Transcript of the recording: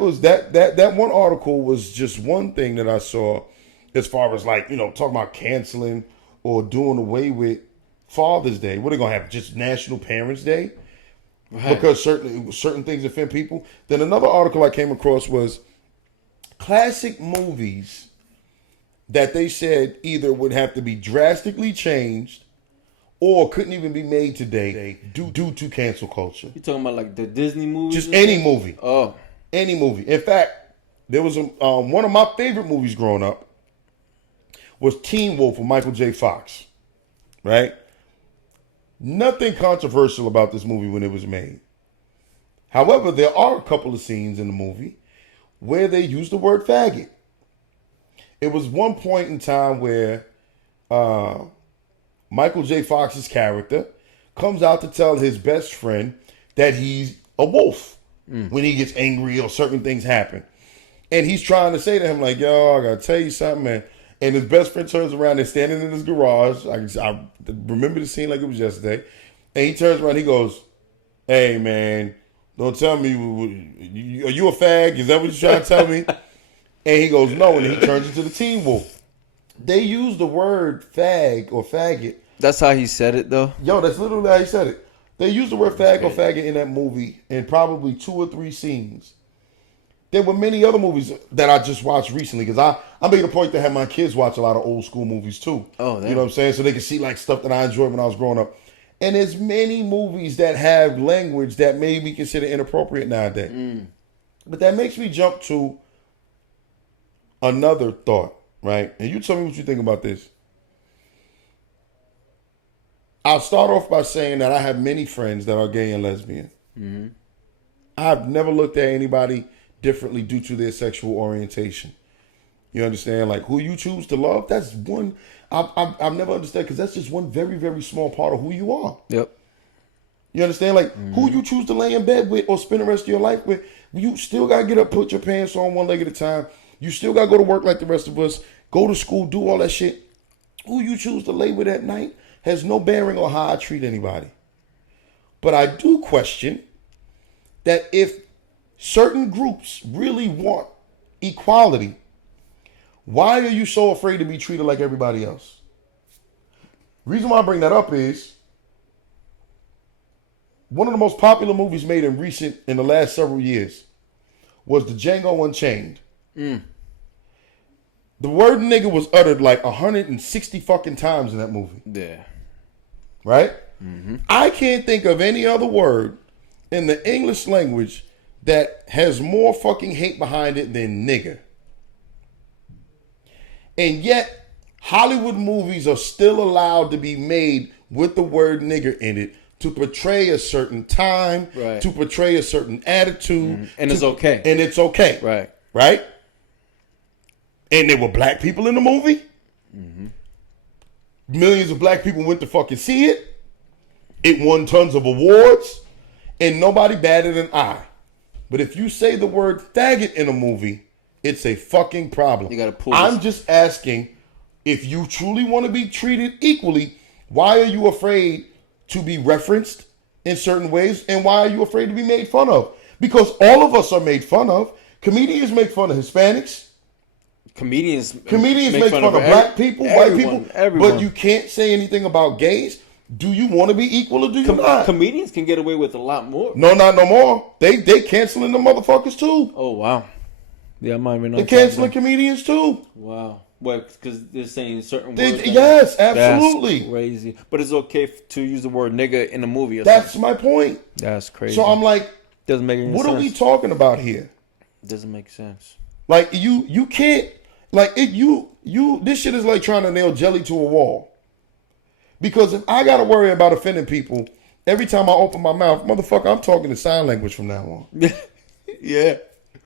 was that one article was just one thing that I saw as far as like, talking about canceling or doing away with Father's Day. What are they gonna have? Just National Parents Day? Right. Because certain things offend people. Then another article I came across was classic movies that they said either would have to be drastically changed or couldn't even be made today due to cancel culture. You talking about like the Disney movies? Just any movie. Oh. Any movie. In fact, there was one of my favorite movies growing up was Teen Wolf with Michael J. Fox. Right? Nothing controversial about this movie when it was made. However, there are a couple of scenes in the movie where they use the word faggot. It was one point in time where Michael J. Fox's character comes out to tell his best friend that he's a wolf when he gets angry or certain things happen. And he's trying to say to him, like, yo, I gotta tell you something, man. And his best friend turns around, they're standing in his garage. I remember the scene like it was yesterday. And he turns around, he goes, hey, man, don't tell me, are you a fag? Is that what you're trying to tell me? And he goes, no, and he turns into the Teen Wolf. They use the word fag or faggot. That's how he said it, though? Yo, that's literally how he said it. They used the word fag or faggot in that movie in probably 2 or 3 scenes. There were many other movies that I just watched recently because I made a point to have my kids watch a lot of old school movies too. Oh, you know what I'm saying? So they can see like stuff that I enjoyed when I was growing up. And there's many movies that have language that may be considered inappropriate nowadays. But that makes me jump to another thought, right? And you tell me what you think about this. I'll start off by saying that I have many friends that are gay and lesbian. Mm-hmm. I've never looked at anybody differently due to their sexual orientation. You understand? Like, who you choose to love, that's one. I've never understood because that's just one very, very small part of who you are. Yep. You understand? Like, who you choose to lay in bed with or spend the rest of your life with, you still got to get up, put your pants on one leg at a time. You still got to go to work like the rest of us, go to school, do all that shit. Who you choose to lay with at night has no bearing on how I treat anybody. But I do question that if certain groups really want equality, why are you so afraid to be treated like everybody else? Reason why I bring that up is one of the most popular movies made in the last several years was the Django Unchained. The word nigga was uttered like 160 fucking times in that movie. Yeah. Right? Mm-hmm. I can't think of any other word in the English language that has more fucking hate behind it than nigger. And yet, Hollywood movies are still allowed to be made with the word nigger in it to portray a certain time, right, to portray a certain attitude. And it's okay. And it's okay. Right. Right? And there were black people in the movie. Mm-hmm. Millions of black people went to fucking see it. It won tons of awards. And nobody batted an eye. But if you say the word faggot in a movie, it's a fucking problem. You gotta pull I'm just asking, if you truly want to be treated equally, why are you afraid to be referenced in certain ways? And why are you afraid to be made fun of? Because all of us are made fun of. Comedians make fun of Hispanics. Comedians make fun of black people, white people. Everyone. But you can't say anything about gays. Do you want to be equal or do you not? Comedians can get away with a lot more. No, not no more. They canceling the motherfuckers too. Oh, wow. Yeah, I might even know. They're canceling comedians too. Wow. What? Because they're saying certain words. Yes, absolutely. That's crazy. But it's okay to use the word nigga in a movie. That's my point. That's crazy. So I'm like, doesn't make any sense. What are we talking about here? Doesn't make sense. Like you can't, like it this shit is like trying to nail jelly to a wall. Because if I gotta worry about offending people every time I open my mouth, motherfucker, I'm talking in sign language from now on. Yeah.